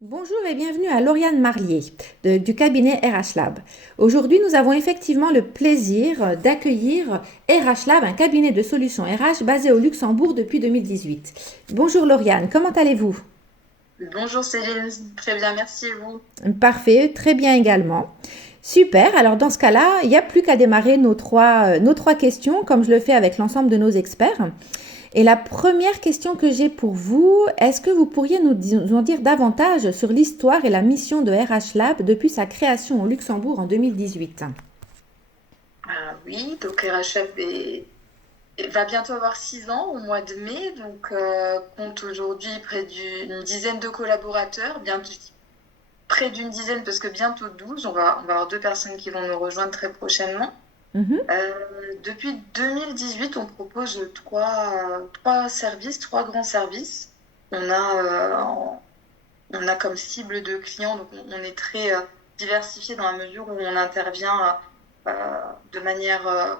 Bonjour et bienvenue à Lauriane Marlier du cabinet RH Lab. Aujourd'hui, nous avons effectivement le plaisir d'accueillir RH Lab, un cabinet de solutions RH basé au Luxembourg depuis 2018. Bonjour Lauriane, comment allez-vous? Bonjour Céline, très bien, merci et vous. Parfait, très bien également. Super, alors dans ce cas-là, il n'y a plus qu'à démarrer nos trois questions comme je le fais avec l'ensemble de nos experts. Et la première question que j'ai pour vous, est-ce que vous pourriez nous en dire davantage sur l'histoire et la mission de RH Lab depuis sa création au Luxembourg en 2018? Oui, donc RHF va bientôt avoir 6 ans au mois de mai, donc compte aujourd'hui près d'une dizaine de collaborateurs, bientôt près d'une dizaine parce que bientôt 12. On va avoir deux personnes qui vont nous rejoindre très prochainement. Mhm, Depuis 2018, on propose trois services, trois grands services. On a, on a comme cible de clients, donc on est très diversifié dans la mesure où on intervient de manière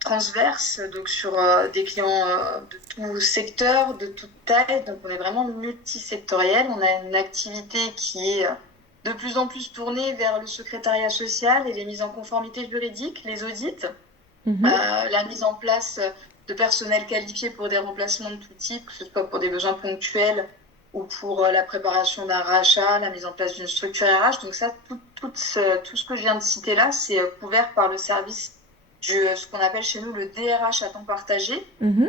transverse, donc sur des clients de tout secteur, de toute taille. Donc on est vraiment multisectoriel. On a une activité qui est de plus en plus tournée vers le secrétariat social et les mises en conformité juridique, les audits, mhm. la mise en place de personnel qualifié pour des remplacements de tout type, que ce soit pour des besoins ponctuels ou pour la préparation d'un rachat, la mise en place d'une structure RH. Donc ça, tout ce que je viens de citer là, c'est couvert par le service ce qu'on appelle chez nous le DRH à temps partagé. Mhm.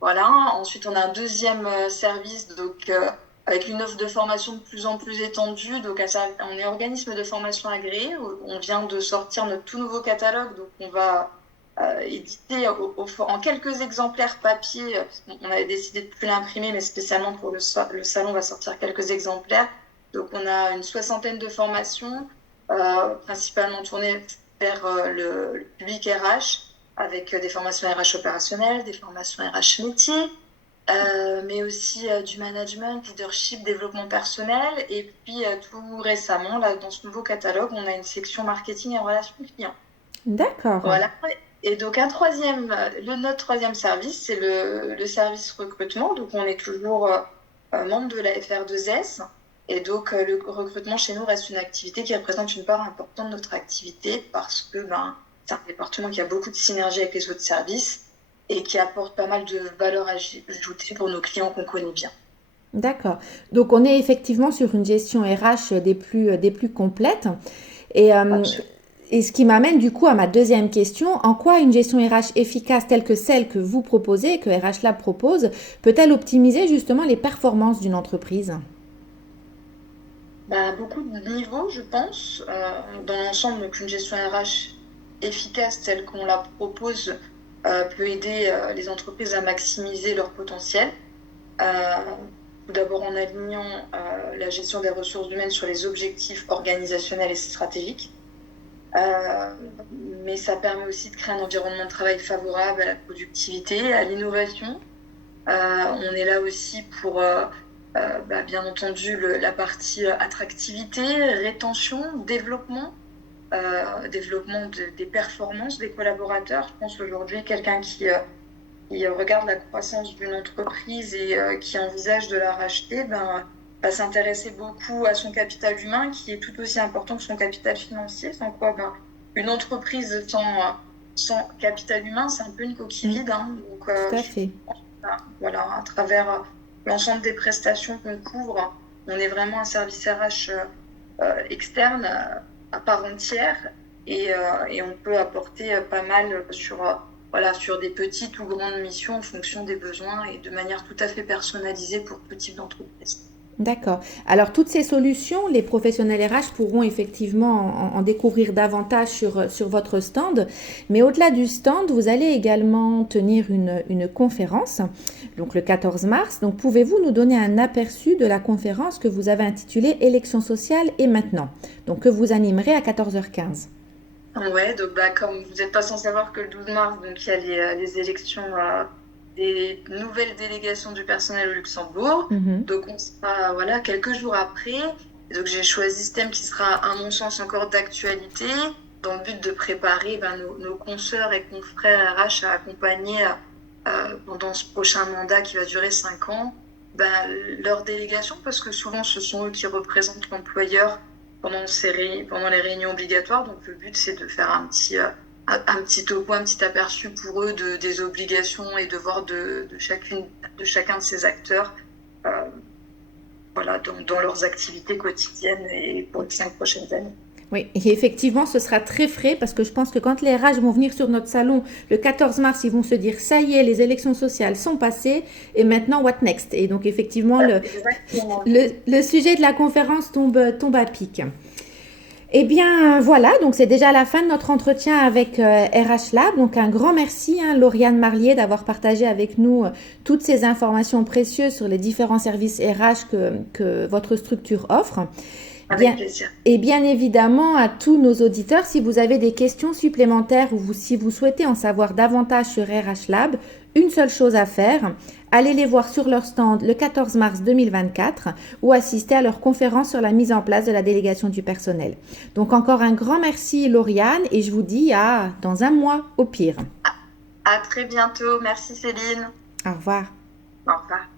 Voilà. Ensuite, on a un deuxième service donc, avec une offre de formation de plus en plus étendue. Donc, on est organisme de formation agréé. On vient de sortir notre tout nouveau catalogue. Donc, on va éditer en quelques exemplaires papier. On avait décidé de ne plus l'imprimer, mais spécialement pour le salon, on va sortir quelques exemplaires. Donc, on a une soixantaine de formations, principalement tournées vers le public RH avec des formations RH opérationnelles, des formations RH métiers, mais aussi du management, leadership, développement personnel. Et puis tout récemment, là, dans ce nouveau catalogue, on a une section marketing et relations clients. D'accord. Voilà. Et donc notre troisième service, c'est le service recrutement. Donc on est toujours membre de la FR2S. Et donc le recrutement chez nous reste une activité qui représente une part importante de notre activité parce que c'est un département qui a beaucoup de synergie avec les autres services et qui apporte pas mal de valeur ajoutée pour nos clients qu'on connaît bien. D'accord. Donc on est effectivement sur une gestion RH des plus complètes. Et, euh, Absolument. et ce qui m'amène du coup à ma deuxième question, en quoi une gestion RH efficace telle que celle que vous proposez, que RH Lab propose, peut-elle optimiser justement les performances d'une entreprise? Beaucoup de niveaux, je pense, dans l'ensemble. Donc, une gestion RH efficace, telle qu'on la propose, peut aider les entreprises à maximiser leur potentiel. Euh, Tout d'abord en alignant la gestion des ressources humaines sur les objectifs organisationnels et stratégiques. Euh, mais ça permet aussi de créer un environnement de travail favorable à la productivité, à l'innovation. On est là aussi pour, bien entendu, la partie attractivité, rétention, développement des performances des collaborateurs. Je pense aujourd'hui, quelqu'un qui regarde la croissance d'une entreprise et qui envisage de la racheter, va s'intéresser beaucoup à son capital humain, qui est tout aussi important que son capital financier, sans quoi une entreprise sans capital humain, c'est un peu une coquille Mm, vide, hein. Donc, tout à fait. voilà, à travers l'ensemble des prestations qu'on couvre, on est vraiment un service RH externe à part entière et on peut apporter pas mal voilà, sur des petites ou grandes missions en fonction des besoins et de manière tout à fait personnalisée pour tout type d'entreprise. D'accord. Alors, toutes ces solutions, les professionnels RH pourront effectivement en découvrir davantage sur votre stand. Mais au-delà du stand, vous allez également tenir une conférence, donc le 14 mars. Donc, pouvez-vous nous donner un aperçu de la conférence que vous avez intitulée Élections sociales et maintenant, donc que vous animerez à 14h15. Ouais, donc comme vous n'êtes pas sans savoir que le 12 mars, donc il y a les élections des nouvelles délégations du personnel au Luxembourg. Mhm. Donc on sera voilà, quelques jours après. Et donc j'ai choisi ce thème qui sera, à mon sens, encore d'actualité, dans le but de préparer nos consoeurs et confrères RH à accompagner pendant ce prochain mandat qui va durer 5 ans leur délégation, parce que souvent ce sont eux qui représentent l'employeur pendant les réunions obligatoires. Donc le but, c'est de faire un petit topo, un petit aperçu pour eux des obligations et devoirs de chacun de ces acteurs, voilà, dans leurs activités quotidiennes et pour les 5 prochaines années. Oui, et effectivement, ce sera très frais parce que je pense que quand les RH vont venir sur notre salon le 14 mars, ils vont se dire, ça y est, les élections sociales sont passées et maintenant, what next? Et donc, effectivement, Exactement. le sujet de la conférence tombe à pic. Eh bien, voilà, donc c'est déjà la fin de notre entretien avec RH Lab. Donc, un grand merci, Lauriane Marlier, d'avoir partagé avec nous toutes ces informations précieuses sur les différents services RH que votre structure offre. Avec plaisir. Et bien évidemment, à tous nos auditeurs, si vous avez des questions supplémentaires ou si vous souhaitez en savoir davantage sur RH Lab, une seule chose à faire, allez les voir sur leur stand le 14 mars 2024 ou assister à leur conférence sur la mise en place de la délégation du personnel. Donc encore un grand merci Lauriane et je vous dis à dans un mois au pire. À très bientôt. Merci Céline. Au revoir. Au revoir.